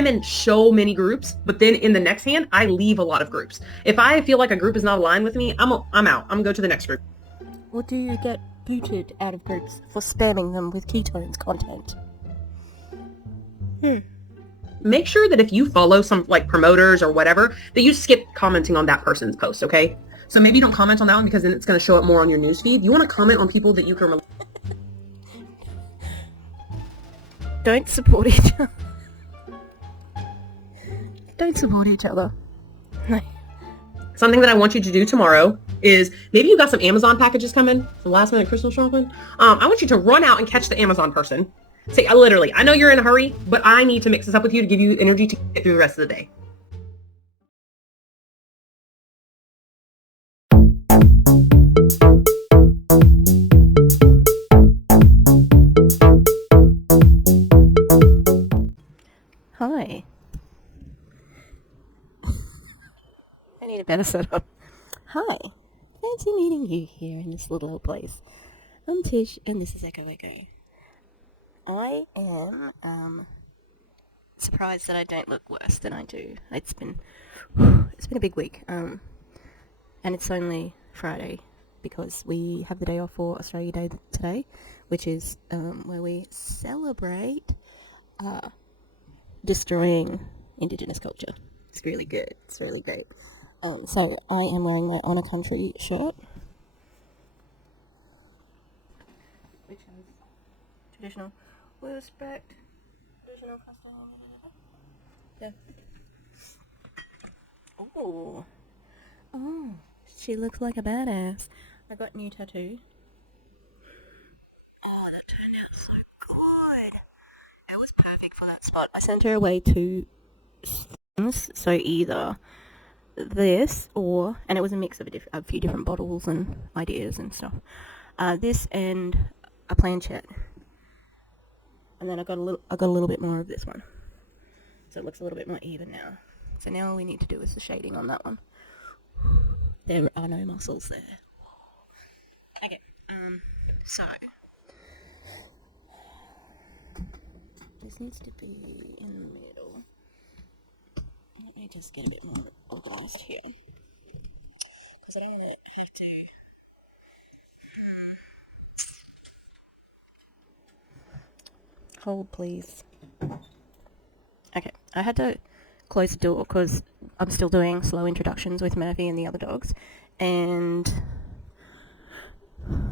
I'm in so many groups, but then in the next hand, I leave a lot of groups. If I feel like a group is not aligned with me, I'm out. I'm gonna go to the next group. Or do you get booted out of groups for spamming them with ketones content? Make sure that if you follow some like promoters or whatever, that you skip commenting on that person's post, okay? So maybe don't comment on that one because then it's going to show up more on your newsfeed. You want to comment on people that you can relate. Don't support each other. Don't support each other. No. Something that I want you to do tomorrow is maybe you got some Amazon packages coming, some last minute Christmas shopping. I want you to run out and catch the Amazon person. Say, literally, I know you're in a hurry, but I need to mix this up with you to give you energy to get through the rest of the day. Hi. I need a better setup. Hi. Fancy meeting you here in this little old place. I'm Tish, and this is Echo Echo. I am surprised that I don't look worse than I do. It's been a big week, and it's only Friday because we have the day off for Australia Day today, which is where we celebrate destroying Indigenous culture. It's really good. It's really great. So I am wearing my Honor Country shirt, which has traditional respect, traditional custom. Yeah. Oh, she looks like a badass. I got a new tattoo. Oh, that turned out so good. It was perfect for that spot. I sent her away 2 things, so either this or, and it was a mix of a few different bottles and ideas and stuff. This and a planchette. And then I got a little bit more of this one. So it looks a little bit more even now. So now all we need to do is the shading on that one. There are no muscles there. Okay, so this needs to be in the middle. Let me just get a bit more organised here, because I don't want to have to hold, please. Okay, I had to close the door because I'm still doing slow introductions with Murphy and the other dogs, and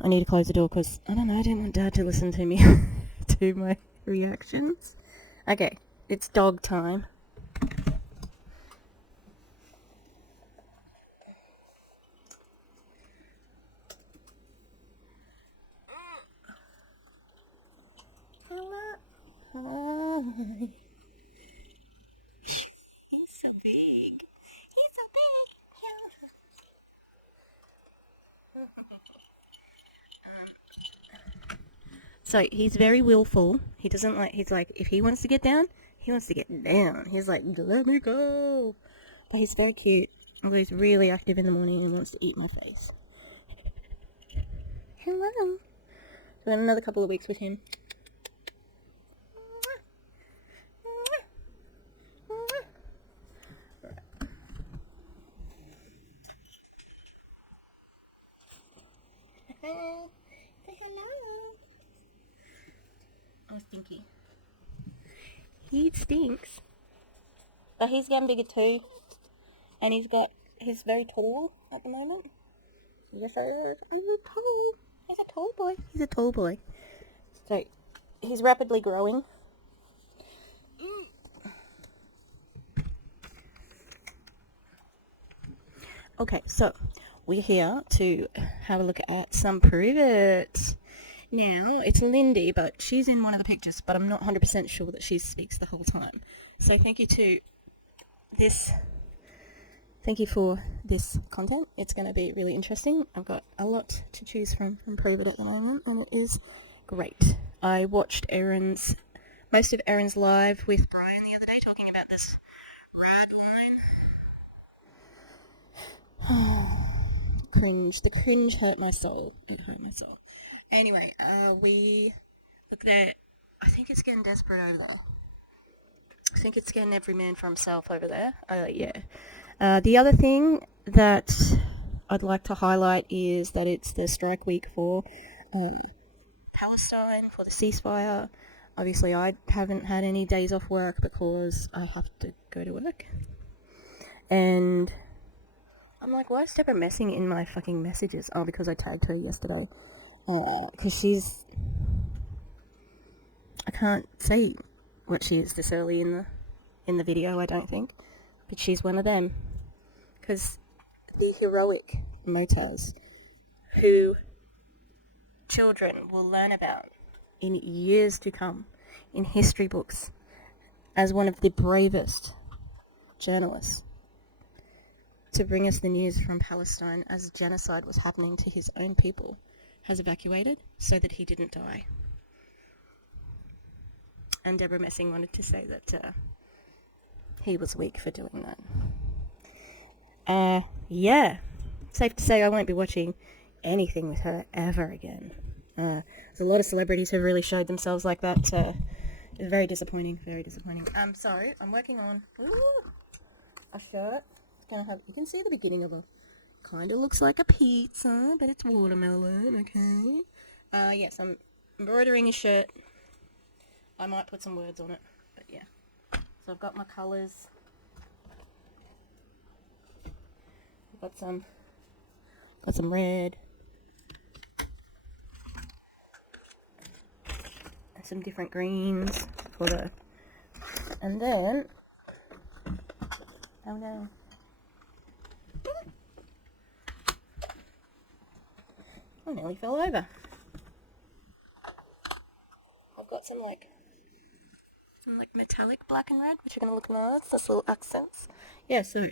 I need to close the door because, I don't know, I didn't want Dad to listen to me to my reactions. Okay, it's dog time. Hello. Hi. He's so big. He's so big. So he's very willful. He doesn't like, he's like, if he wants to get down, he wants to get down. He's like, let me go. But he's very cute. He's really active in the morning and wants to eat my face. Hello. So we got another couple of weeks with him. Say hello. Oh, Stinky. He stinks. But he's getting bigger too. And he's very tall at the moment. Yes, I'm tall. He's a tall boy. He's a tall boy. So, he's rapidly growing. Okay, so we're here to have a look at some Pruvit. Now, it's Lyndee, but she's in one of the pictures, but I'm not 100% sure that she speaks the whole time. So thank you for this content. It's going to be really interesting. I've got a lot to choose from Pruvit at the moment, and it is great. I watched most of Erin's live with Brian the other day, talking about this rad line. Cringe. The cringe hurt my soul. It hurt my soul. Anyway, we look there. I think it's getting desperate over there. I think it's getting every man for himself over there. Yeah. The other thing that I'd like to highlight is that it's the strike week for Palestine, for the ceasefire. Obviously, I haven't had any days off work because I have to go to work. And I'm like, why is Deborah messing in my fucking messages? Oh, because I tagged her yesterday. Because I can't say what she is this early in the video, I don't think. But she's one of them. Because the heroic Motaz, who children will learn about in years to come in history books as one of the bravest journalists to bring us the news from Palestine as genocide was happening to his own people, has evacuated so that he didn't die. And Deborah Messing wanted to say that he was weak for doing that. Yeah. Safe to say I won't be watching anything with her ever again. There's a lot of celebrities who really showed themselves like that. It's very disappointing, very disappointing. So, I'm working on a shirt. It's gonna have, you can see the beginning of a, kind of looks like a pizza, but it's watermelon, okay? Yes, I'm embroidering a shirt. I might put some words on it, but yeah. So I've got my colours. I've got some red. And some different greens for the, and then, oh no. I nearly fell over. I've got some like metallic black and red, which are going to look nice. Those little accents. Yeah, so,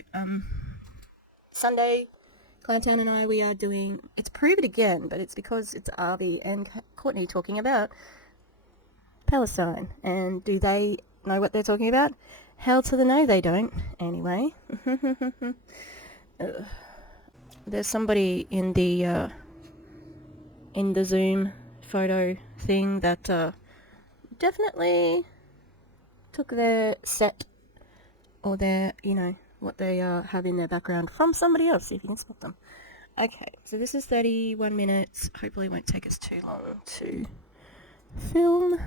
Sunday, Clantown and I, we are doing, it's Pruvit again, but it's because it's Arby and Courtney talking about Palestine. And do they know what they're talking about? Hell to the no, they don't. Anyway. There's somebody in the Zoom photo thing that, definitely took their set or their, what they have in their background from somebody else, see if you can spot them. Okay, so this is 31 minutes. Hopefully it won't take us too long to film.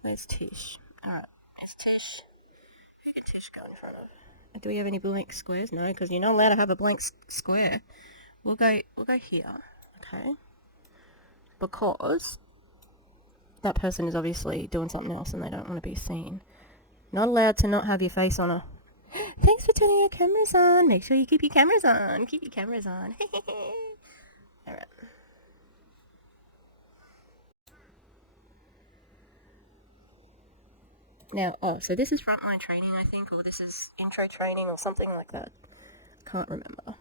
Where's Tish? Alright, there's Tish. Who can Tish go in front of? Do we have any blank squares? No, because you're not allowed to have a blank square. We'll go here, okay? Because that person is obviously doing something else and they don't want to be seen. Not allowed to not have your face on a... Thanks for turning your cameras on. Make sure you keep your cameras on. Keep your cameras on. Alright. Now, so this is frontline training, I think, or this is intro training or something like that. Can't remember.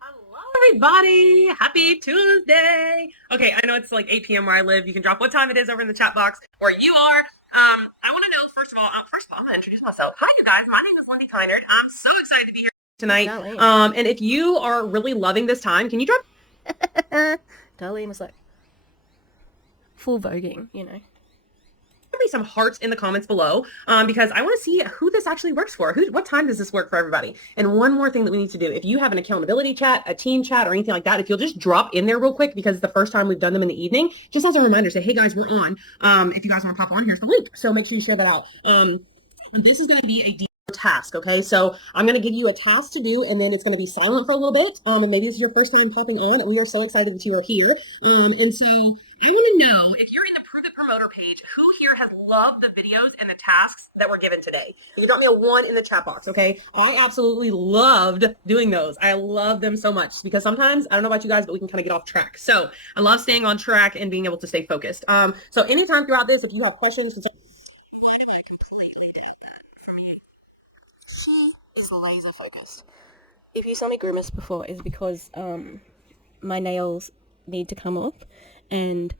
Hello, everybody. Happy Tuesday. Okay, I know it's like 8 p.m. where I live. You can drop what time it is over in the chat box where you are. I want to know, first of all, I'm going to introduce myself. Hi, you guys. My name is Lyndee Kynard. I'm so excited to be here tonight. And if you are really loving this time, can you drop... Darlene was like full voguing, me some hearts in the comments below because I want to see who this actually works for. What time does this work for everybody? And one more thing that we need to do, if you have an accountability chat, a team chat, or anything like that, if you'll just drop in there real quick because it's the first time we've done them in the evening, just as a reminder, say, hey guys, we're on. If you guys want to pop on, here's the link. So make sure you share that out. This is going to be a task, okay? So I'm going to give you a task to do, and then it's going to be silent for a little bit, and maybe this is your first time popping on, and we are so excited that you are here. And so I want to know, if you're in the Pruvit promoter page, who here has loved the videos and the tasks that were given today? You can drop me a 1 in the chat box, okay? I absolutely loved doing those. I love them so much because sometimes, I don't know about you guys, but we can kind of get off track. So I love staying on track and being able to stay focused. So anytime throughout this, if you have questions, she is laser focused. If you saw me grimace before, it's because my nails need to come off, and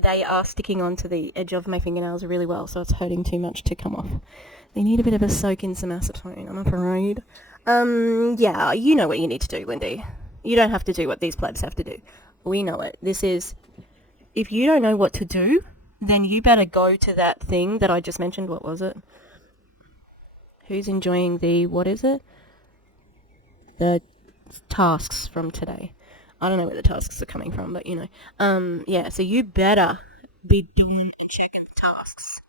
they are sticking onto the edge of my fingernails really well, so it's hurting too much to come off. They need a bit of a soak in some acetone, I'm afraid. Yeah, you know what you need to do, Lyndee. You don't have to do what these plebs have to do. We know it. This is... If you don't know what to do, then you better go to that thing that I just mentioned. What was it? Who's enjoying the... What is it? The tasks from today. I don't know where the tasks are coming from, but you know. Yeah, so you better be doing and checking the tasks.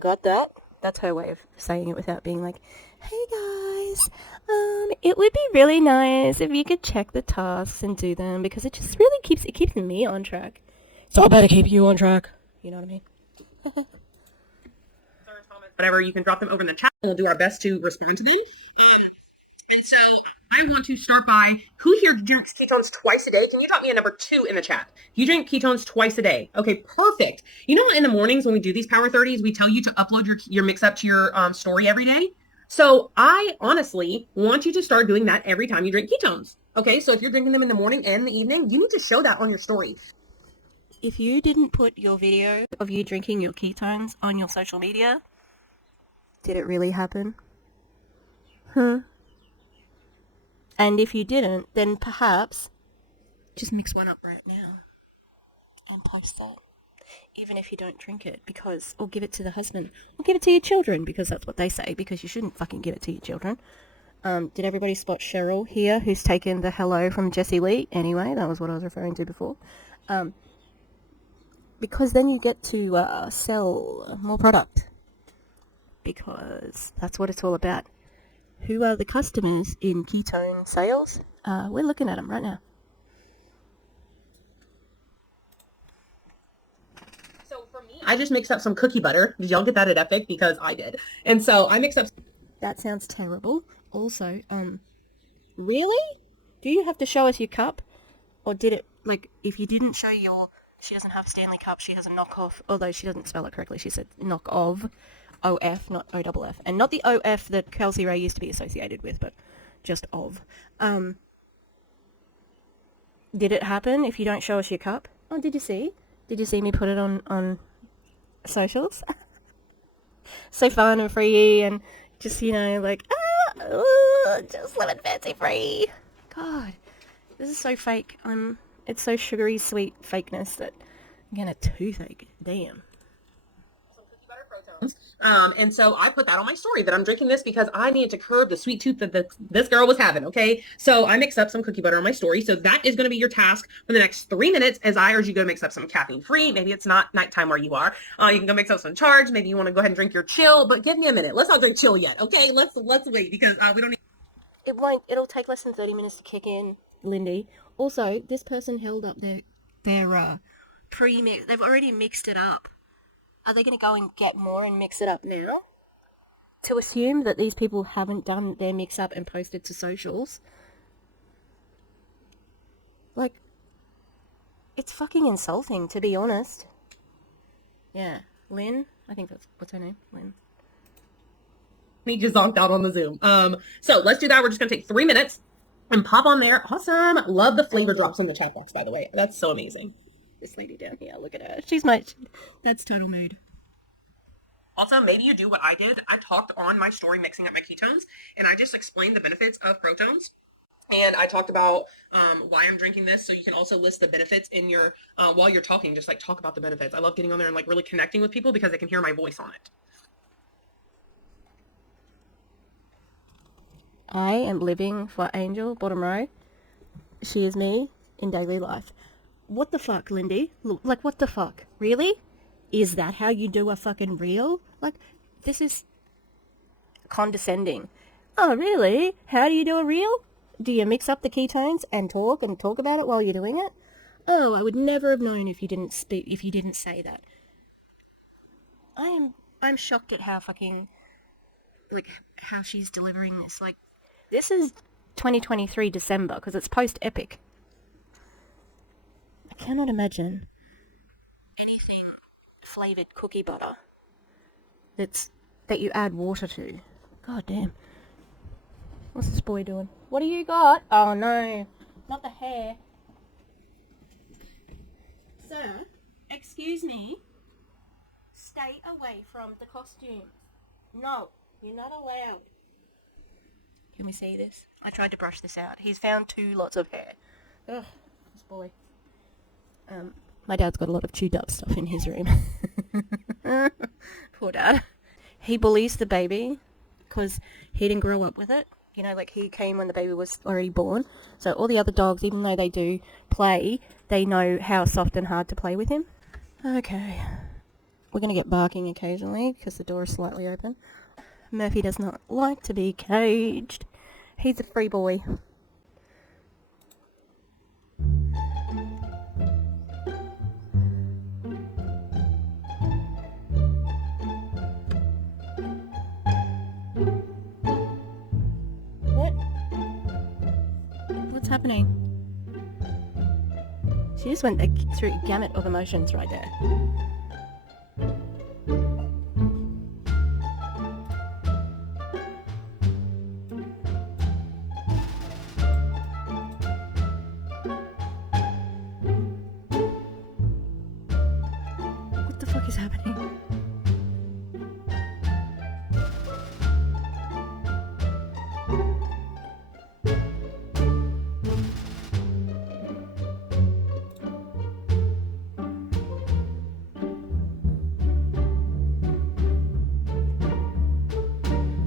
Got that? That's her way of saying it without being like, hey guys, it would be really nice if you could check the tasks and do them, because it just really keeps me on track. So I better keep you on track. You know what I mean? Whatever, you can drop them over in the chat and we'll do our best to respond to them. And so I want to start by, who here drinks ketones twice a day? Can you drop me a number 2 in the chat? You drink ketones twice a day. Okay, perfect. You know, in the mornings when we do these Power 30s, we tell you to upload your mix up to your story every day. So I honestly want you to start doing that every time you drink ketones. Okay, so if you're drinking them in the morning and the evening, you need to show that on your story. If you didn't put your video of you drinking your ketones on your social media, did it really happen? And if you didn't, then perhaps just mix one up right now and post that. Even if you don't drink it, because, or give it to the husband, or give it to your children, because that's what they say, because you shouldn't fucking give it to your children. Did everybody spot Cheryl here, who's taken the hello from Jessie Lee? Anyway, that was what I was referring to before. Because then you get to sell more product. Because that's what it's all about. Who are the customers in ketone sales? We're looking at them right now. So for me, I just mixed up some cookie butter. Did y'all get that at Epic? Because I did. And so I mixed up... That sounds terrible. Also, really? Do you have to show us your cup? Or did it, like, if you didn't show your... She doesn't have a Stanley cup, she has a knockoff, although she doesn't spell it correctly, she said knock of. OF, not OFF. And not the OF that Kelsey Ray used to be associated with, but just of. Did it happen if you don't show us your cup? Oh, did you see? Did you see me put it on socials? So fun and free and just, you know, like, just living fancy free. God, this is so fake. It's so sugary sweet fakeness that I'm getting a toothache. Damn. And so I put that on my story that I'm drinking this because I needed to curb the sweet tooth that this girl was having. Okay. So I mixed up some cookie butter on my story. So that is going to be your task for the next 3 minutes as I urge you to go mix up some caffeine free. Maybe it's not nighttime where you are. You can go mix up some charge. Maybe you want to go ahead and drink your chill, but give me a minute. Let's not drink chill yet. Okay. Let's wait because we don't need. It'll take less than 30 minutes to kick in, Lyndee. Also, this person held up their pre-mix. They've already mixed it up. Are they going to go and get more and mix it up now? To assume that these people haven't done their mix-up and posted to socials. Like, it's fucking insulting, to be honest. Yeah, Lynn? I think what's her name? Lynn. Me just zonked out on the Zoom. So let's do that. We're just going to take 3 minutes and pop on there. Awesome. Love the flavor drops in the chat box, by the way. That's so amazing. This lady down here, look at her. That's total mood. Also, maybe you do what I did. I talked on my story mixing up my ketones, and I just explained the benefits of protons. And I talked about why I'm drinking this, so you can also list the benefits in your, while you're talking, just like talk about the benefits. I love getting on there and like really connecting with people because they can hear my voice on it. I am living for Angel, bottom row. She is me in daily life. What the fuck, Lyndee? Like, what the fuck? Really? Is that how you do a fucking reel? Like, this is condescending. Oh, really? How do you do a reel? Do you mix up the ketones and talk about it while you're doing it? Oh, I would never have known if you didn't say that. I'm shocked at how fucking, like, how she's delivering this. Like, this is 2023 December, because it's post-Epic. I cannot imagine anything flavoured cookie butter that you add water to. God damn. What's this boy doing? What do you got? Oh no, not the hair. Sir, excuse me. stay away from the costumes. No, you're not allowed. Can we see this? I tried to brush this out. He's found 2 lots of hair. Ugh, this boy. My dad's got a lot of chewed up stuff in his room. Poor dad. He bullies the baby because he didn't grow up with it. You know, like he came when the baby was already born. So all the other dogs, even though they do play, they know how soft and hard to play with him. Okay. We're going to get barking occasionally because the door is slightly open. Murphy does not like to be caged. He's a free boy. What's happening? She just went through a gamut of emotions right there. What the fuck is happening?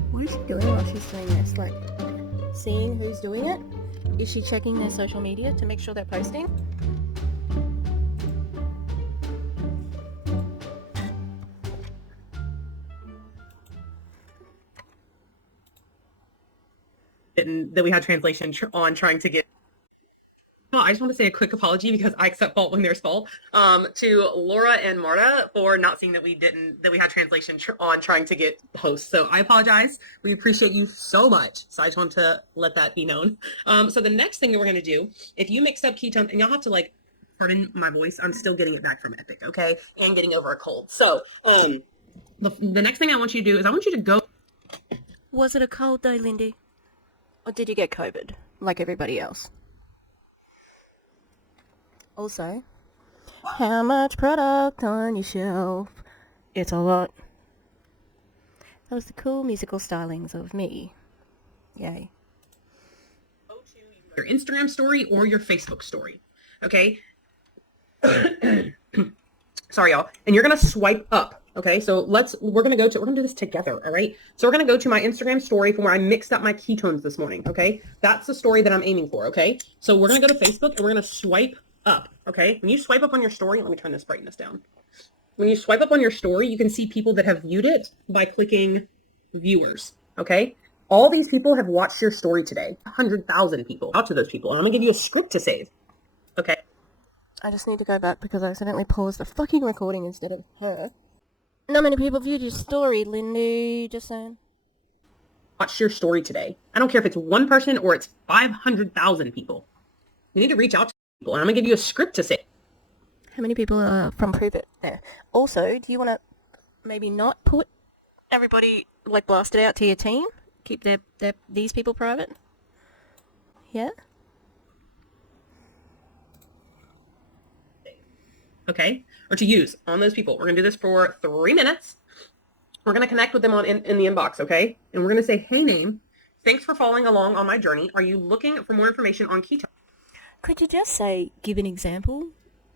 What is she doing while she's doing this? Like, seeing who's doing it? Is she checking their social media to make sure they're posting? That we had translation on trying to get. No, I just want to say a quick apology because I accept fault when there's fault. To Laura and Marta for not seeing that we had translation on trying to get hosts. So I apologize. We appreciate you so much. So I just want to let that be known. So the next thing that we're going to do, if you mix up ketones, and y'all have to like, pardon my voice, I'm still getting it back from Epic, okay? And getting over a cold. So the next thing I want you to do is I want you to go. Was it a cold though, Lyndee? Or did you get COVID, like everybody else? Also, how much product on your shelf? It's a lot. That was the cool musical stylings of me. Yay. Go to your Instagram story or your Facebook story, okay? Sorry, y'all. And you're going to swipe up, okay? So we're going to do this together, all right? So we're going to go to my Instagram story from where I mixed up my ketones this morning, okay? That's the story that I'm aiming for, okay? So we're going to go to Facebook and we're going to swipe up, okay? When you swipe up on your story, let me turn this brightness down. When you swipe up on your story, you can see people that have viewed it by clicking viewers, okay? All these people have watched your story today. 100,000 people. Out to those people. And I'm going to give you a script to save, okay? I just need to go back because I accidentally paused the fucking recording instead of her. Not many people viewed your story, Lyndee, just saying. Watch your story today. I don't care if it's one person or it's 500,000 people. We need to reach out to people, and I'm going to give you a script to say. How many people are from Pruvit there? Also, do you want to maybe not put everybody, like, blasted out to your team? Keep these people private? Yeah? Okay? Or to use on those people. We're going to do this for 3 minutes. We're going to connect with them in the inbox, okay? And we're going to say, hey, name, thanks for following along on my journey. Are you looking for more information on ketones? Could you just say, give an example?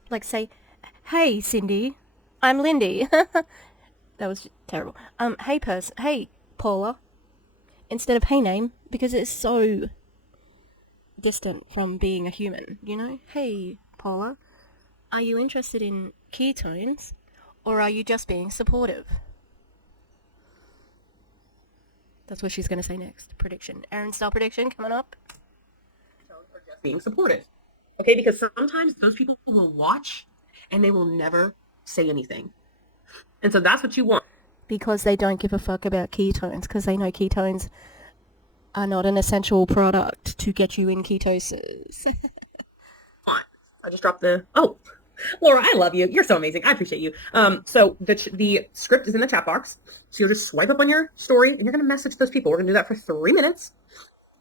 Like say, hey, Cindy, I'm Lyndee. That was terrible. Hey, Paula. Instead of hey, name, because it's so distant from being a human, you know? Hey, Paula. Are you interested in ketones, or are you just being supportive? That's what she's going to say next. Prediction. Aaron-style prediction coming up. Or just being supportive. Okay, because sometimes those people will watch and they will never say anything. And so that's what you want. Because they don't give a fuck about ketones, because they know ketones are not an essential product to get you in ketosis. Fine. I just dropped the... Oh, Laura, I love you. You're so amazing. I appreciate you. So the script is in the chat box. So you'll just swipe up on your story and you're going to message those people. We're going to do that for 3 minutes.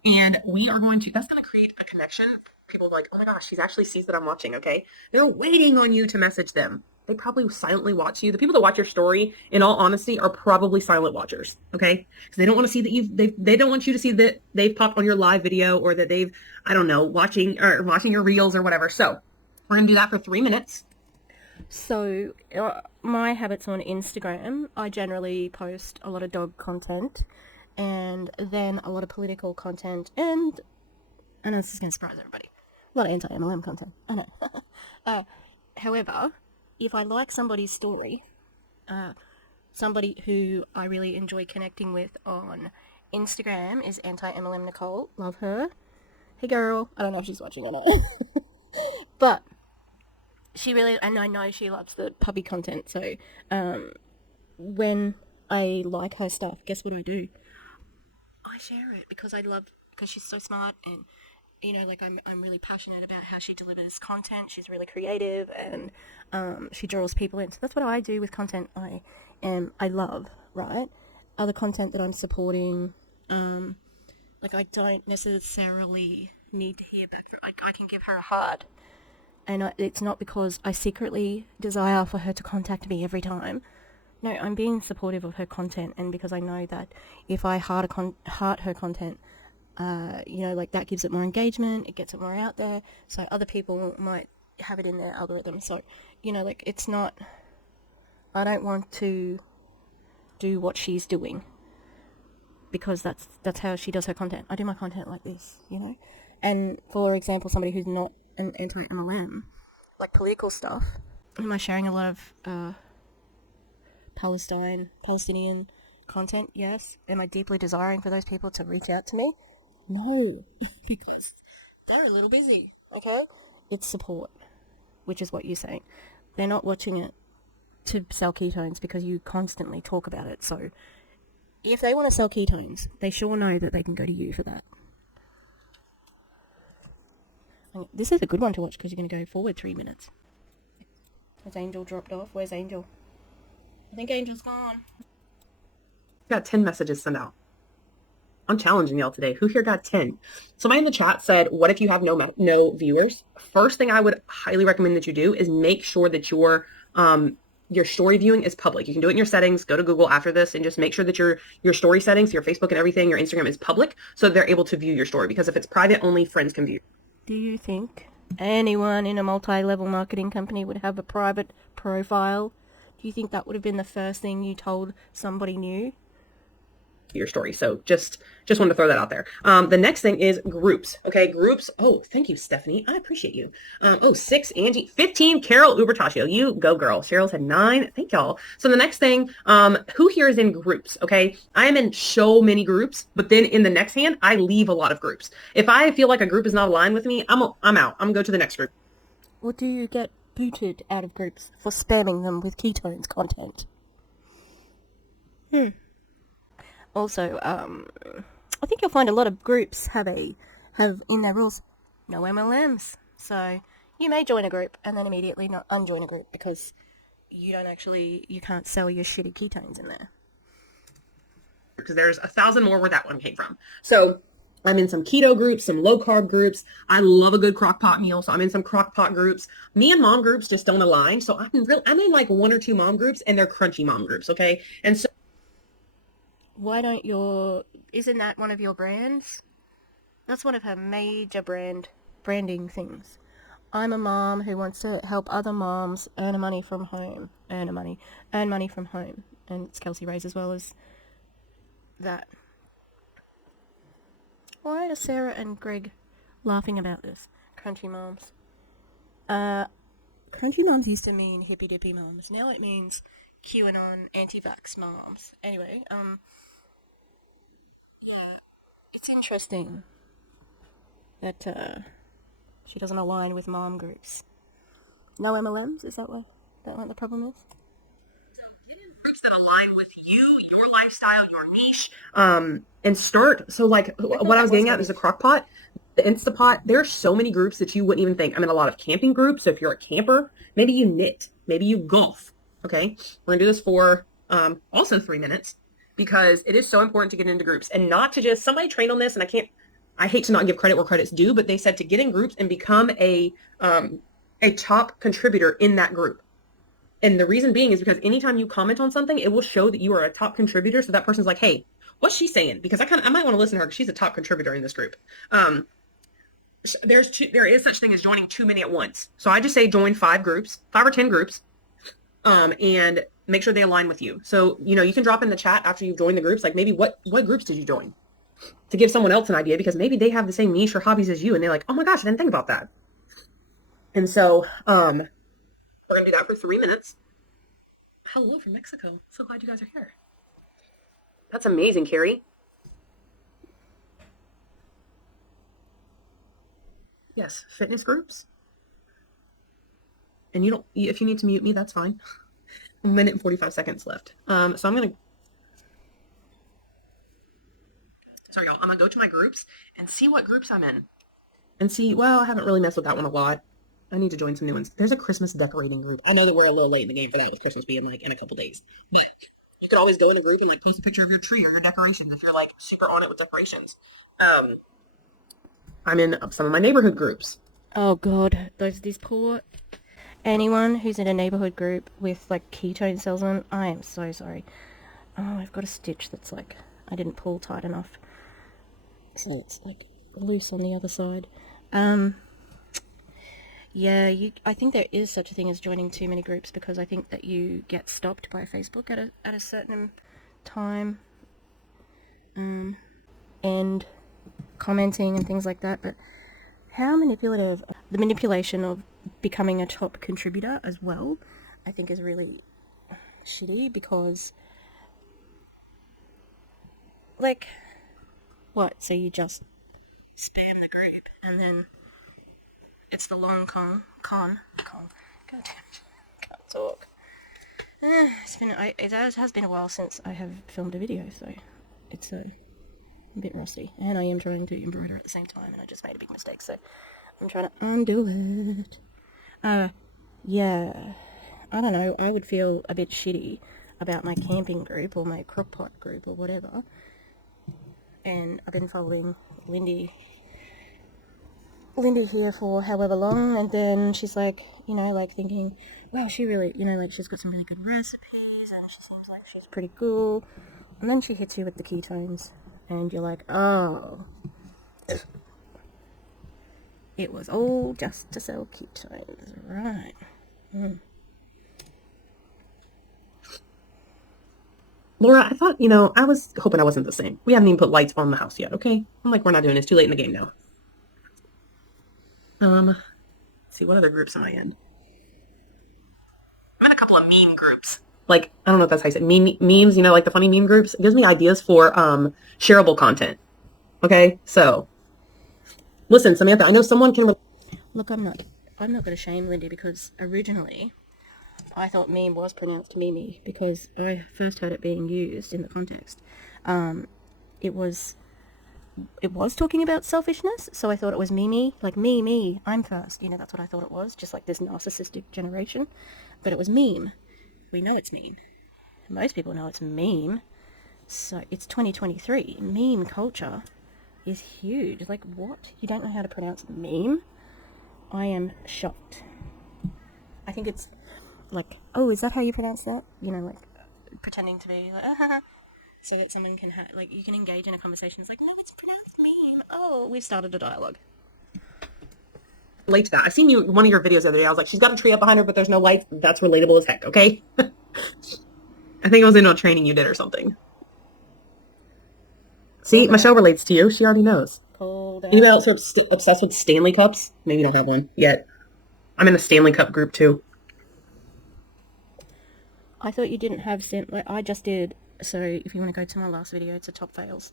And we are going to, that's going to create a connection. People are like, oh my gosh, she actually sees that I'm watching, okay? They're waiting on you to message them. they probably silently watch you. The people that watch your story, in all honesty, are probably silent watchers. Okay, because they don't want to see that they don't want you to see that they've popped on your live video, or that they've, I don't know, watching your reels or whatever. So we're gonna do that for 3 minutes. So, my habits on Instagram, I generally post a lot of dog content, and then a lot of political content, and I know this is going to surprise everybody, a lot of anti-MLM content, I know. However, if I like somebody's story, somebody who I really enjoy connecting with on Instagram is anti-MLM Nicole, love her. Hey girl, I don't know if she's watching or not, but she really, and I know she loves the puppy content, so when I like her stuff, guess what I do? I share it because she's so smart, and you know, like I'm really passionate about how she delivers content. She's really creative, and she draws people in. So that's what I do with content I love, right? Other content that I'm supporting, like I don't necessarily need to hear back from. I can give her a heart. And it's not because I secretly desire for her to contact me every time. No, I'm being supportive of her content, and because I know that if I heart her content, you know, like that gives it more engagement, it gets it more out there, so other people might have it in their algorithm. So, you know, like it's not, I don't want to do what she's doing, because that's how she does her content. I do my content like this, you know. And for example, somebody who's not an anti-MLM, like political stuff, am I sharing a lot of Palestinian content? Yes. Am I deeply desiring for those people to reach out to me? No, because they're a little busy, okay? It's support, which is what you're saying. They're not watching it to sell ketones because you constantly talk about it. So if they want to sell ketones, they sure know that they can go to you for that. This is a good one to watch because you're going to go forward 3 minutes. Has Angel dropped off? Where's Angel? I think Angel's gone. Got 10 messages sent out. I'm challenging y'all today. Who here got 10? Somebody in the chat said, what if you have no viewers? First thing I would highly recommend that you do is make sure that your story viewing is public. You can do it in your settings. Go to Google after this and just make sure that your story settings, your Facebook and everything, your Instagram is public, so they're able to view your story. Because if it's private, only friends can view. Do you think anyone in a multi-level marketing company would have a private profile? Do you think that would have been the first thing you told somebody new? Your story. So just wanted to throw that out there. The next thing is groups. Okay, groups. Oh, thank you, Stephanie. I appreciate you. 6, Angie, 15, Carol Ubertaccio. You go, girl. Cheryl's had 9. Thank y'all. So the next thing, who here is in groups? Okay, I am in so many groups, but then in the next hand, I leave a lot of groups. If I feel like a group is not aligned with me, I'm out. I'm gonna go to the next group. Or do you get booted out of groups for spamming them with ketones content? Also, I think you'll find a lot of groups have in their rules no MLMs. So you may join a group and then immediately not unjoin a group because you can't sell your shitty ketones in there. Because there's 1,000 more where that one came from. So I'm in some keto groups, some low carb groups. I love a good crock pot meal, so I'm in some crock pot groups. Me and mom groups just don't align. So I'm in like 1 or 2 mom groups, and they're crunchy mom groups. Okay, and so. Why don't isn't that one of your brands? That's one of her major branding things. I'm a mom who wants to help other moms earn money from home. Earn money from home. And it's Kelsey Ray's as well as that. Why are Sarah and Greg laughing about this? Crunchy moms. Crunchy moms used to mean hippy dippy moms. Now it means QAnon anti-vax moms. Anyway, yeah, it's interesting that she doesn't align with mom groups. No MLMs? Is that what the problem is? So get in groups that align with you, your lifestyle, your niche, and start. So like what I was getting at is a crock pot, the Instapot. There are so many groups that you wouldn't even think. I'm in a lot of camping groups. So if you're a camper, maybe you knit, maybe you golf. Okay, we're gonna do this for also 3 minutes because it is so important to get into groups and not to just somebody trained on this. And I hate to not give credit where credit's due, but they said to get in groups and become a top contributor in that group. And the reason being is because anytime you comment on something, it will show that you are a top contributor. So that person's like, hey, what's she saying? Because I might want to listen to her because she's a top contributor in this group. There is such thing as joining too many at once. So I just say join 5 or 10 groups, and make sure they align with you. So, you can drop in the chat after you've joined the groups, like maybe what groups did you join, to give someone else an idea, because maybe they have the same niche or hobbies as you and they're like, oh my gosh, I didn't think about that. And so, we're going to do that for 3 minutes. Hello from Mexico. So glad you guys are here. That's amazing, Carrie. Yes, fitness groups. And if you need to mute me, that's fine. 1 minute and 45 seconds left. So I'm going to, sorry y'all, I'm going to go to my groups and see what groups I'm in. And see, well, I haven't really messed with that one a lot. I need to join some new ones. There's a Christmas decorating group. I know that we're a little late in the game for that, with Christmas being like in a couple days. But you can always go in a group and like post a picture of your tree or your decorations if you're like super on it with decorations. I'm in some of my neighborhood groups. Oh god, these poor... Anyone who's in a neighborhood group with like ketone cells on, I am so sorry. Oh, I've got a stitch that's like, I didn't pull tight enough. So it's like loose on the other side. Yeah, I think there is such a thing as joining too many groups, because I think that you get stopped by Facebook at a certain time. And commenting and things like that, but how manipulative, the manipulation of becoming a top contributor as well, I think is really shitty, because like, what, so you just spam the group and then it's the long con, god damn, can't talk. It has been a while since I have filmed a video, so it's a bit rusty, and I am trying to embroider at the same time, and I just made a big mistake, so I'm trying to undo it. Yeah, I don't know, I would feel a bit shitty about my camping group or my crockpot group or whatever, and I've been following Lyndee here for however long, and then she's like, like thinking, wow, she really, like she's got some really good recipes, and she seems like she's pretty cool, and then she hits you with the ketones, and you're like, oh, it was all just to sell ketones, right? Laura, I thought, I was hoping I wasn't the same. We haven't even put lights on the house yet, okay? I'm like, we're not doing this. Too late in the game now. Let's see, what other groups am I in? I'm in a couple of meme groups. Like, I don't know if that's how you say it. Memes, like the funny meme groups. It gives me ideas for shareable content. Okay, so listen, Samantha, I know someone can... Look, I'm not going to shame Lyndee, because originally I thought meme was pronounced Mimi, because I first heard it being used in the context. It was talking about selfishness, so I thought it was me, like me, I'm first. That's what I thought it was, just like this narcissistic generation. But it was meme. We know it's meme. Most people know it's meme. So it's 2023. Meme culture is huge. Like, what? You don't know how to pronounce meme? I am shocked. I think it's like, oh, is that how you pronounce that? Like pretending to be like, so that someone can like, you can engage in a conversation. It's like, no, it's pronounced meme. Oh, we've started a dialogue. Relate to that. I seen one of your videos the other day. I was like, she's got a tree up behind her, but there's no lights. That's relatable as heck, okay? I think it was in a training you did or something. See, Michelle relates to you. She already knows. You know, so obsessed with Stanley Cups? Maybe you don't have one yet. I'm in a Stanley Cup group too. I thought you didn't have I just did. So if you want to go to my last video, it's a top fails.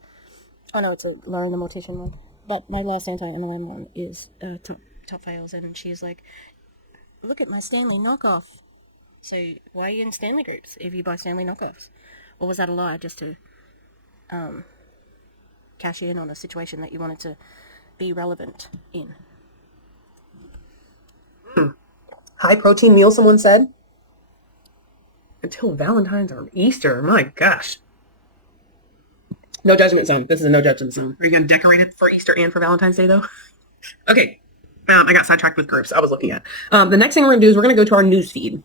Oh no, it's a Lauren the Mortician one. But my last anti-MLM one is top fails, and she's like, look at my Stanley knockoff. So why are you in Stanley groups if you buy Stanley knockoffs? Or was that a lie, just to cash in on a situation that you wanted to be relevant in? High protein meal, someone said. Until Valentine's or Easter, my gosh. No judgment zone. This is a no judgment zone. Are you going to decorate it for Easter and for Valentine's Day, though? Okay. I got sidetracked with groups I was looking at. The next thing we're going to do is we're going to go to our newsfeed.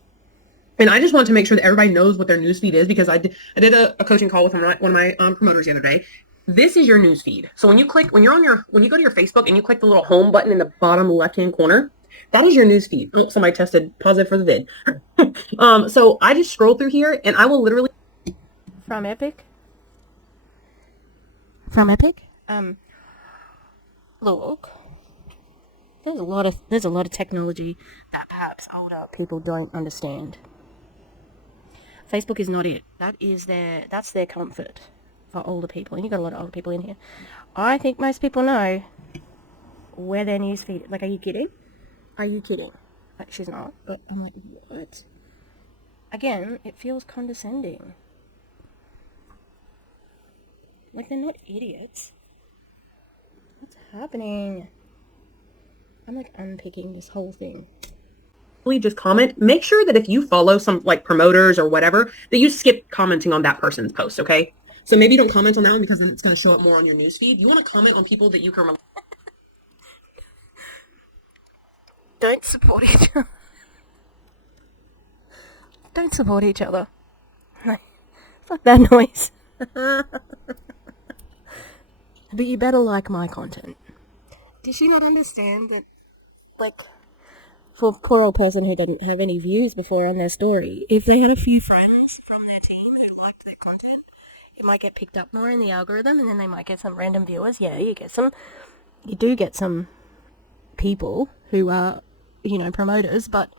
And I just want to make sure that everybody knows what their newsfeed is, because I did a coaching call with one of my promoters the other day. This is your newsfeed. So when you go to your Facebook and you click the little home button in the bottom left-hand corner, that is your newsfeed. Oh, somebody tested positive for the vid. So I just scroll through here and I will literally. From Epic? From Epic? Look. There's a lot of technology that perhaps older people don't understand. Facebook is not it. That's their comfort for older people. And you've got a lot of older people in here. I think most people know where their newsfeed is. Like, are you kidding? Are you kidding? Like, she's not, but I'm like, what? Again, it feels condescending. Like, they're not idiots. What's happening? I'm like unpicking this whole thing. Just comment. Make sure that if you follow some like promoters or whatever, that you skip commenting on that person's post, okay? So maybe don't comment on that one, because then it's going to show up more on your newsfeed. You want to comment on people that you can. Don't support each other. Don't support each other. No. Fuck that noise. But you better like my content. Does she not understand that, like, for a poor old person who didn't have any views before on their story, if they had a few friends from their team who liked their content, it might get picked up more in the algorithm, and then they might get some random viewers. Yeah, you do get some people who are, promoters, but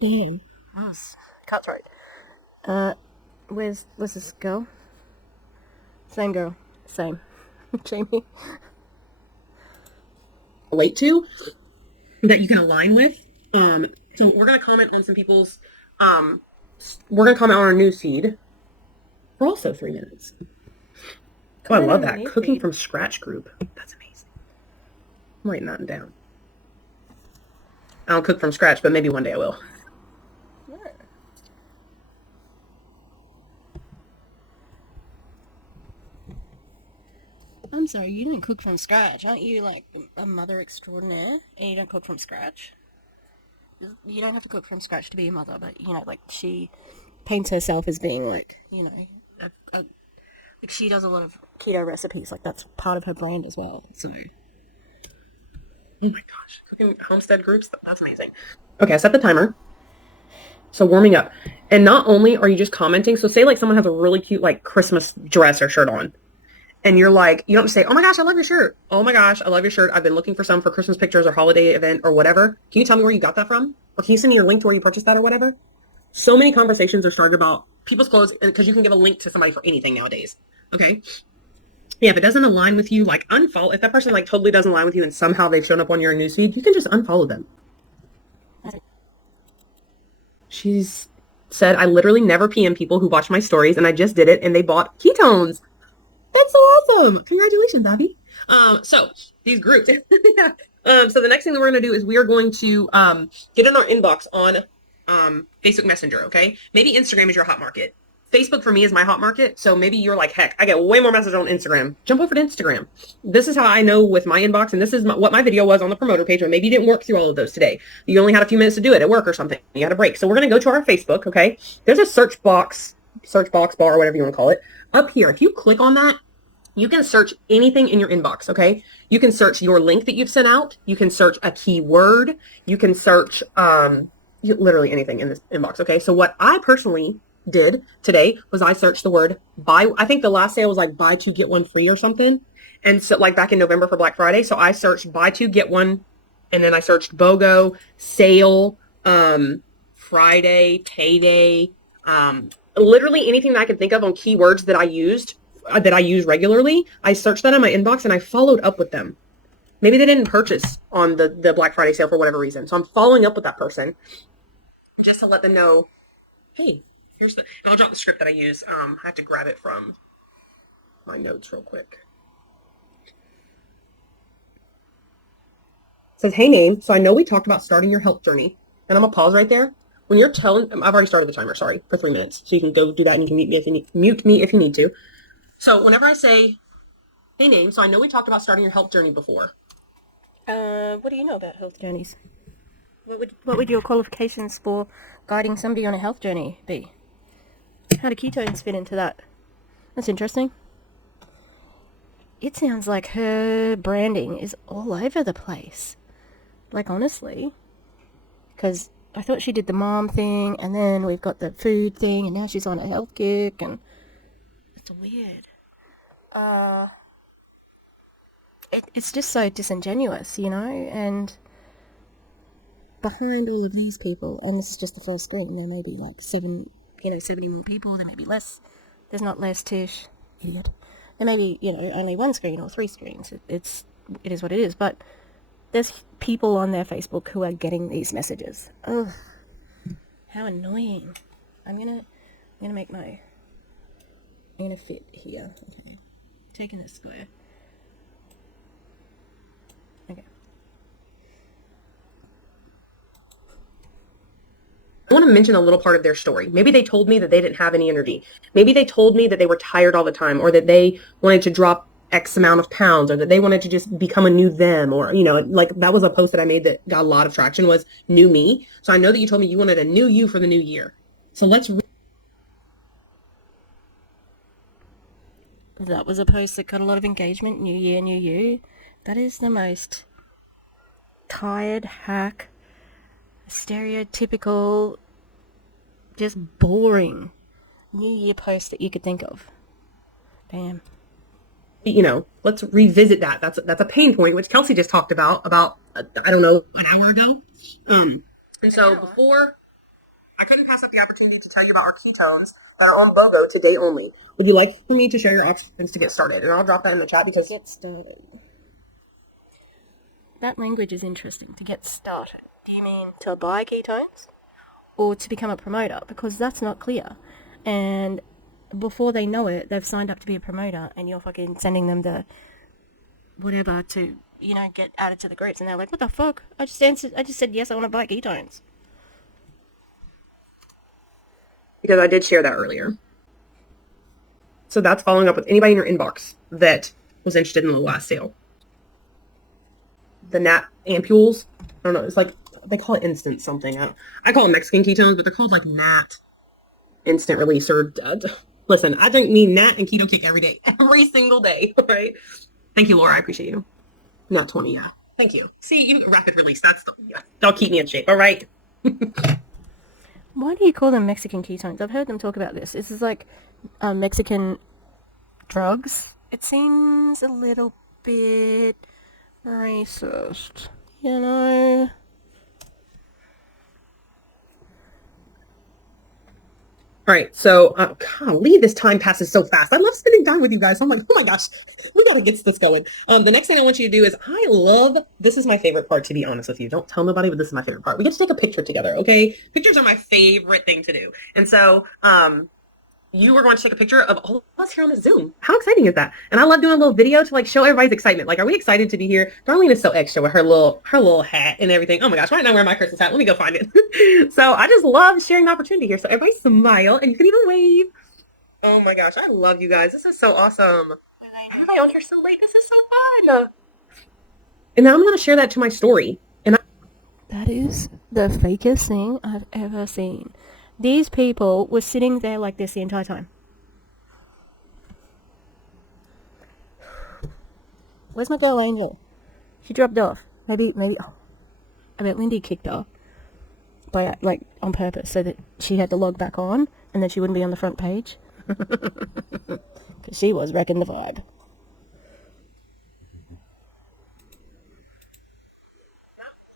damn, cutthroat. Where's this girl? Same girl. Same. Jamie. Relate to, that you can align with. So we're going to comment on some people's, we're going to comment on our newsfeed for also 3 minutes. Oh, I love that. Cooking from scratch group. That's amazing. I'm writing that down. I don't cook from scratch, but maybe one day I will. I'm sorry, you don't cook from scratch. Aren't you like a mother extraordinaire and you don't cook from scratch? You don't have to cook from scratch to be a mother, but like she paints herself as being like, like she does a lot of keto recipes. Like that's part of her brand as well. So, oh my gosh, cooking homestead groups, that's amazing. Okay, I set the timer. So warming up, and not only are you just commenting. So say like someone has a really cute like Christmas dress or shirt on. And you're like, you don't say, oh my gosh, I love your shirt. Oh my gosh, I love your shirt. I've been looking for some for Christmas pictures or holiday event or whatever. Can you tell me where you got that from? Or can you send me your link to where you purchased that or whatever? So many conversations are started about people's clothes, because you can give a link to somebody for anything nowadays. Okay. Yeah, if it doesn't align with you, like unfollow. If that person like totally doesn't align with you and somehow they've shown up on your newsfeed, you can just unfollow them. She's said, I literally never PM people who watch my stories, and I just did it and they bought ketones. That's so awesome. Congratulations, Abby. So these groups. Yeah. So the next thing that we're going to do is we are going to get in our inbox on Facebook Messenger, okay? Maybe Instagram is your hot market. Facebook for me is my hot market. So maybe you're like, heck, I get way more messages on Instagram. Jump over to Instagram. This is how I know with my inbox, and this is what my video was on the promoter page, or maybe you didn't work through all of those today. You only had a few minutes to do it at work or something. You had a break. So we're going to go to our Facebook, okay? There's a search box bar, or whatever you want to call it. Up here, if you click on that, you can search anything in your inbox, okay? You can search your link that you've sent out. You can search a keyword. You can search literally anything in this inbox, okay? So what I personally did today was I searched the word buy. I think the last sale was like buy two, get one free or something. And so like back in November for Black Friday. So I searched buy two, get one. And then I searched BOGO, sale, Friday, payday, literally anything that I could think of on keywords that I use regularly. I searched that in my inbox and I followed up with them. Maybe they didn't purchase on the Black Friday sale for whatever reason. So I'm following up with that person just to let them know, hey, here's the, and I'll drop the script that I use. I have to grab it from my notes real quick. It says, hey name. So I know we talked about starting your health journey, and I'm gonna pause right there. When you're telling, I've already started the timer, sorry, for 3 minutes. So you can go do that and you can mute me if you need to. So whenever I say, hey name, so I know we talked about starting your health journey before. What do you know about health journeys? What would your qualifications for guiding somebody on a health journey be? How do ketones fit into that? That's interesting. It sounds like her branding is all over the place. Like, honestly. Because I thought she did the mom thing, and then we've got the food thing, and now she's on a health kick, and it's weird. It's just so disingenuous, you know, and behind all of these people, and this is just the first screen, there may be like 70 more people, there may be less, there's not less, Tish, idiot. There may be, only one screen or 3 screens, it is what it is, but there's people on their Facebook who are getting these messages. Ugh, how annoying. I'm gonna fit here, okay, taking this square. Okay. I want to mention a little part of their story. Maybe they told me that they didn't have any energy. Maybe they told me that they were tired all the time, or that they wanted to drop X amount of pounds, or that they wanted to just become a new them, or, like that was a post that I made that got a lot of traction, was new me. So I know that you told me you wanted a new you for the new year. So that was a post that got a lot of engagement. New year, new you. That is the most tired, hack, stereotypical, just boring New Year post that you could think of. Damn. Let's revisit that. That's a pain point, which Kelsey just talked about I don't know, an hour ago. And so before, I couldn't pass up the opportunity to tell you about our ketones that are on BOGO today only. Would you like for me to share your options to get started? And I'll drop that in the chat because... Get started. That language is interesting. To get started. Do you mean to buy ketones? Or to become a promoter? Because that's not clear. And before they know it, they've signed up to be a promoter, and you're fucking sending them the whatever to, get added to the groups, and they're like, what the fuck? I just said yes, I want to buy ketones. Because I did share that earlier. So that's following up with anybody in your inbox that was interested in the last sale. The nat ampules, I don't know, it's like, they call it instant something. I call it Mexican ketones, but they're called like nat instant release, or listen, I drink me nat and keto kick every day, every single day, right? Thank you, Laura, I appreciate you. Not 20, yeah. Thank you. See, even rapid release, that'll keep me in shape, all right? Why do you call them Mexican ketones? I've heard them talk about this. This is like Mexican drugs. It seems a little bit racist, All right, so golly, this time passes so fast. I love spending time with you guys. So I'm like, oh my gosh, we gotta get this going. The next thing I want you to do is, this is my favorite part, to be honest with you. Don't tell nobody, but this is my favorite part. We get to take a picture together, okay? Pictures are my favorite thing to do. And so, you are going to take a picture of all of us here on the Zoom. How exciting is that? And I love doing a little video to show everybody's excitement. Are we excited to be here? Darlene is so extra with her little hat and everything. Oh my gosh, why didn't I wear my Christmas hat? Let me go find it. So I just love sharing the opportunity here. So everybody smile, and you can even wave. Oh my gosh, I love you guys. This is so awesome. Everybody on here so late. This is so fun. And now I'm going to share that to my story. That is the fakest thing I've ever seen. These people were sitting there like this the entire time. Where's my girl Angel? She dropped off. Maybe, oh. I bet Lyndee kicked her. On purpose, so that she had to log back on, and then she wouldn't be on the front page. Because she was wrecking the vibe.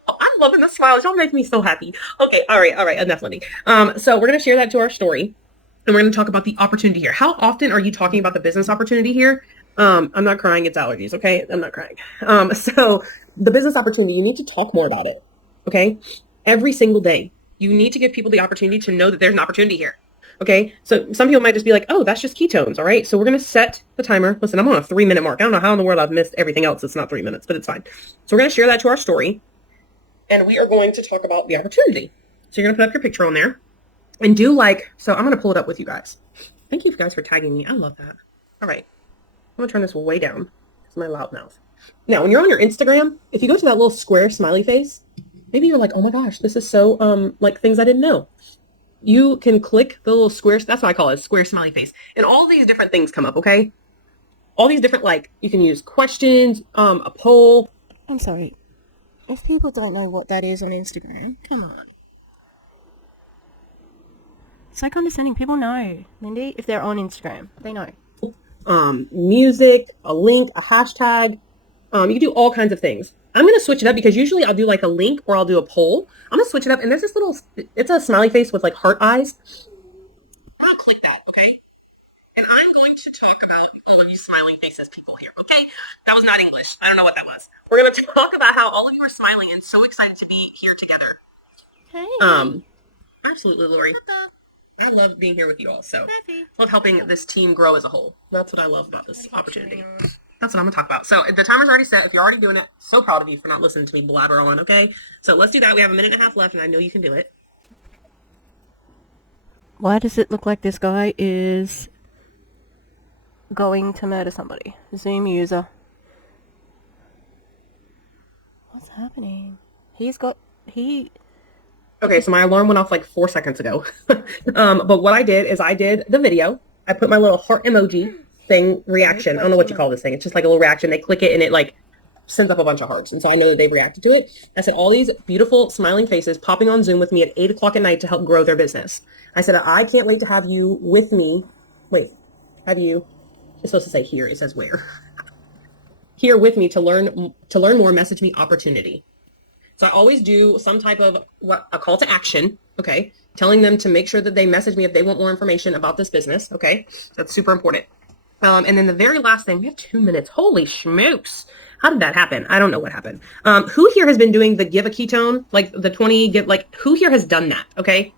I'm loving the smiles. Y'all make me so happy. Okay, all right, enough, Lyndee. So we're going to share that to our story, and we're going to talk about the opportunity here. How often are you talking about the business opportunity here? I'm not crying. It's allergies, okay? I'm not crying. So the business opportunity, you need to talk more about it, okay? Every single day, you need to give people the opportunity to know that there's an opportunity here, okay? So some people might just be like, oh, that's just ketones, all right? So we're going to set the timer. Listen, I'm on a 3-minute mark. I don't know how in the world I've missed everything else. It's not 3 minutes, but it's fine. So we're going to share that to our story. And we are going to talk about the opportunity. So you're going to put up your picture on there and so I'm going to pull it up with you guys. Thank you guys for tagging me. I love that. All right. I'm going to turn this way down. It's my loud mouth. Now, when you're on your Instagram, if you go to that little square smiley face Maybe you're like, oh my gosh, this is so like things I didn't know. You can click the little square, that's what I call it, square smiley face. And all these different things come up, okay? All these different, like, you can use questions, a poll. I'm sorry. If people don't know what that is on Instagram, come on. So condescending. People know, Lyndee, if they're on Instagram, they know. Music, a link, a hashtag. You can do all kinds of things. I'm going to switch it up because usually I'll do like a link or I'll do a poll. I'm going to switch it up, and there's this little, it's a smiley face with like heart eyes. I'm going to click that, okay? And I'm going to talk about all of you smiling faces people here, okay? That was not English. I don't know what that was. We're going to talk about how all of you are smiling and so excited to be here together. Hey. Absolutely, Lori. I love being here with you all. So, love helping this team grow as a whole. That's what I love about this opportunity. That's what I'm gonna talk about. So the timer's already set. If you're already doing it, so proud of you for not listening to me blabber on. Okay, so let's do that. We have a minute and a half left, and I know you can do it. Why does it look like this guy is going to murder somebody? Zoom user. What's happening? Okay, so my alarm went off like 4 seconds ago. But what I did is I did the video. I put my little heart emoji thing reaction. I don't know what you call this thing. It's just like a little reaction. They click it and it like sends up a bunch of hearts. And so I know that they've reacted to it. I said all these beautiful smiling faces popping on Zoom with me at 8 o'clock at night to help grow their business. I said, I can't wait to have you with me. Wait, have you, it's supposed to say here. It says where. Here with me to learn more, message me opportunity. So I always do some type of a call to action, okay? Telling them to make sure that they message me if they want more information about this business, okay? That's super important. And then the very last thing, we have 2 minutes. Holy schmooks. How did that happen? I don't know what happened. Who here has been doing the give a ketone? Like the 20 give, like who here has done that? Okay.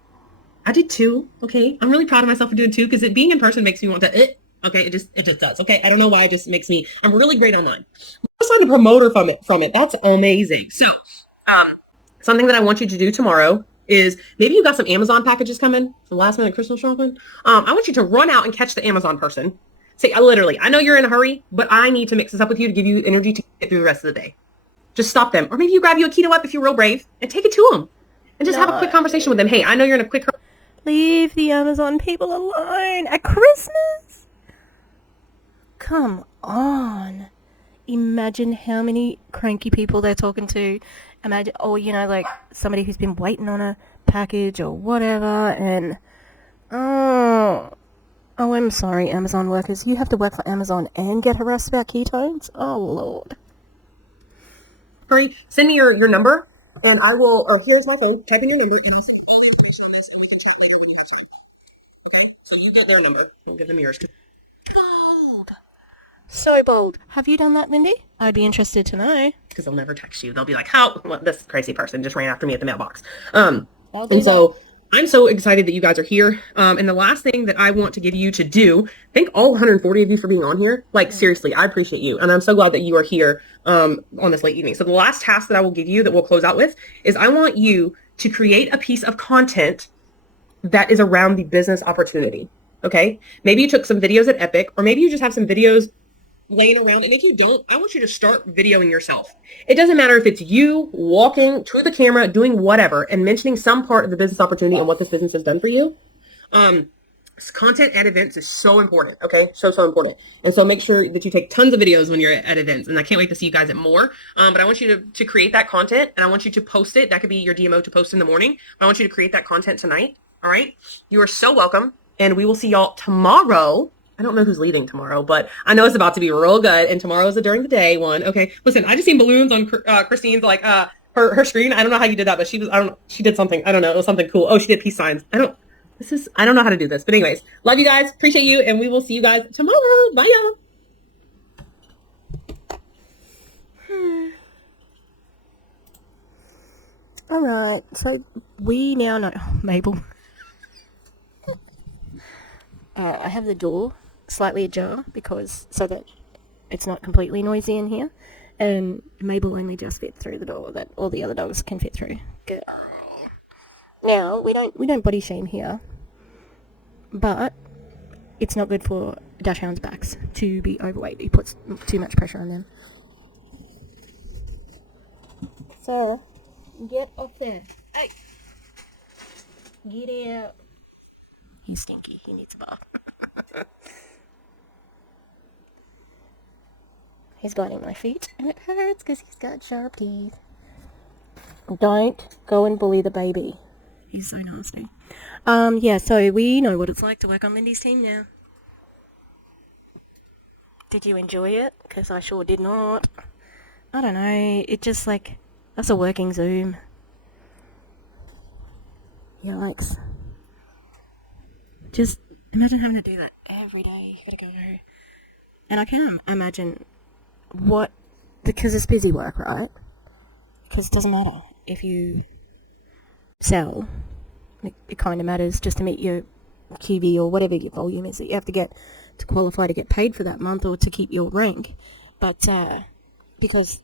I did 2. Okay. I'm really proud of myself for doing 2 because being in person makes me want to, okay. It just does. Okay. I don't know why it just makes me, I'm really great online. I'm just a promoter from it. That's amazing. So, something that I want you to do tomorrow is maybe you got some Amazon packages coming, some last minute Christmas shopping. I want you to run out and catch the Amazon person. Say, literally, I know you're in a hurry, but I need to mix this up with you to give you energy to get through the rest of the day. Just stop them. Or maybe you grab you a keto up if you're real brave and take it to them and just have a quick conversation with them. Hey, I know you're in a quick hurry. Leave the Amazon people alone at Christmas. Come on. Imagine how many cranky people they're talking to. Imagine, or like somebody who's been waiting on a package or whatever, and oh, I'm sorry, Amazon workers, you have to work for Amazon and get harassed about ketones. Oh Lord. Hurry, send me your number, and I will. Oh, here's my phone. Type in your number, and I'll send all the information on this, and we can chat later when you have time. Okay, so you got their number. I'll give them yours. Bold. So bold. Have you done that, Lyndee? I'd be interested to know. Because they'll never text you. They'll be like, how? Well, this crazy person just ran after me at the mailbox. And so I'm so excited that you guys are here. And the last thing that I want to give you to do, thank all 140 of you for being on here. Like, seriously, I appreciate you. And I'm so glad that you are here on this late evening. So the last task that I will give you that we'll close out with is I want you to create a piece of content that is around the business opportunity. Okay? Maybe you took some videos at Epic, or maybe you just have some videos laying around. And if you don't, I want you to start videoing yourself. It doesn't matter if it's you walking to the camera, doing whatever, and mentioning some part of the business opportunity and what this business has done for you. Content at events is so important. Okay. So important. And so make sure that you take tons of videos when you're at events. And I can't wait to see you guys at more. But I want you to create that content, and I want you to post it. That could be your DMO to post in the morning. I want you to create that content tonight. All right. You are so welcome. And we will see y'all tomorrow. I don't know who's leading tomorrow, but I know it's about to be real good. And tomorrow is a during the day one. Okay. Listen, I just seen balloons on Christine's her screen. I don't know how you did that, but she did something. I don't know. It was something cool. Oh, she did peace signs. I don't know how to do this, but anyways, love you guys. Appreciate you. And we will see you guys tomorrow. Bye y'all. All right. So we now know, Mabel. I have the door slightly ajar so that it's not completely noisy in here, and Mabel only just fit through the door that all the other dogs can fit through. Good. Now we don't body shame here, but it's not good for dachshunds' backs to be overweight. It puts too much pressure on them. So Get off there. Hey! Get out. He's stinky. He needs a bath. He's biting my feet, and it hurts because he's got sharp teeth. Don't go and bully the baby. He's so nasty. Yeah, so we know what it's like to work on Lyndee's team now. Did you enjoy it? Because I sure did not. I don't know, it just like, that's a working Zoom. Yikes. Just imagine having to do that every day. You gotta go. And I can imagine what, because it's busy work, right? Because it doesn't matter if you sell, it kind of matters just to meet your QV or whatever your volume is that you have to get to qualify to get paid for that month or to keep your rank. But because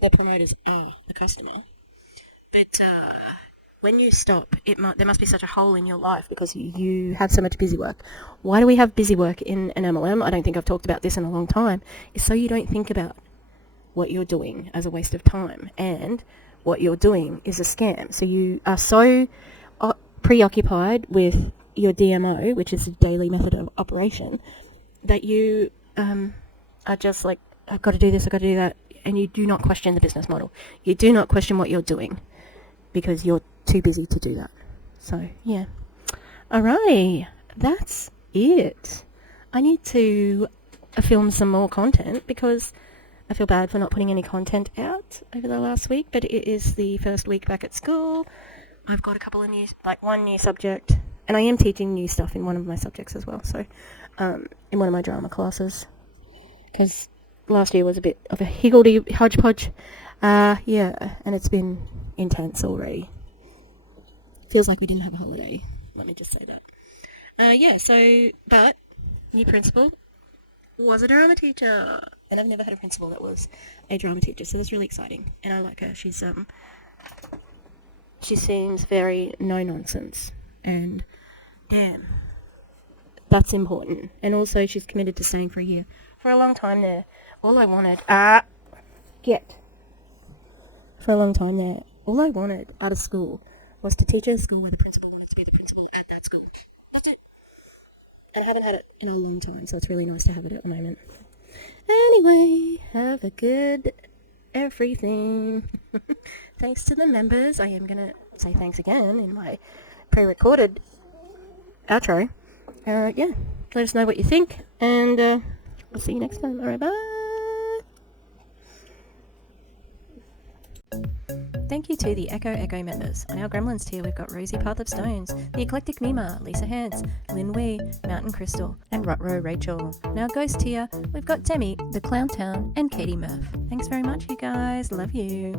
the promoters are the customer. But when you stop, there must be such a hole in your life because you have so much busy work. Why do we have busy work in an MLM? I don't think I've talked about this in a long time. It's so you don't think about what you're doing as a waste of time, and what you're doing is a scam. So you are so preoccupied with your DMO, which is a daily method of operation, that you are just like, I've got to do this, I've got to do that, and you do not question the business model. You do not question what you're doing because you're too busy to do that. So, yeah. Alright, that's it. I need to film some more content because I feel bad for not putting any content out over the last week, but it is the first week back at school. I've got a couple of one new subject, and I am teaching new stuff in one of my subjects as well, so, in one of my drama classes, because last year was a bit of a higgledy hodgepodge, yeah, and it's been intense already. Feels like we didn't have a holiday, let me just say that. Yeah, so, but, new principal was a drama teacher, and I've never had a principal that was a drama teacher, so that's really exciting, and I like her. She seems very no-nonsense, and damn, that's important. And also, she's committed to staying for a year. For a long time there, all I wanted, out of school was to teach at a school where the principal wanted to be the principal at that school. That's it. And I haven't had it in a long time, so it's really nice to have it at the moment. Anyway, have a good everything. Thanks to the members. I am going to say thanks again in my pre-recorded outro. Yeah, let us know what you think, and I'll see you next time. Alright, bye. Thank you to the Echo members. On our Gremlins tier, we've got Rosie Path of Stones, The Eclectic Mima, Lisa Hance, Lynn Wee, Mountain Crystal, and Rutro Rachel. On our Ghost tier, we've got Demi, The Clown Town, and Katie Murph. Thanks very much, you guys. Love you.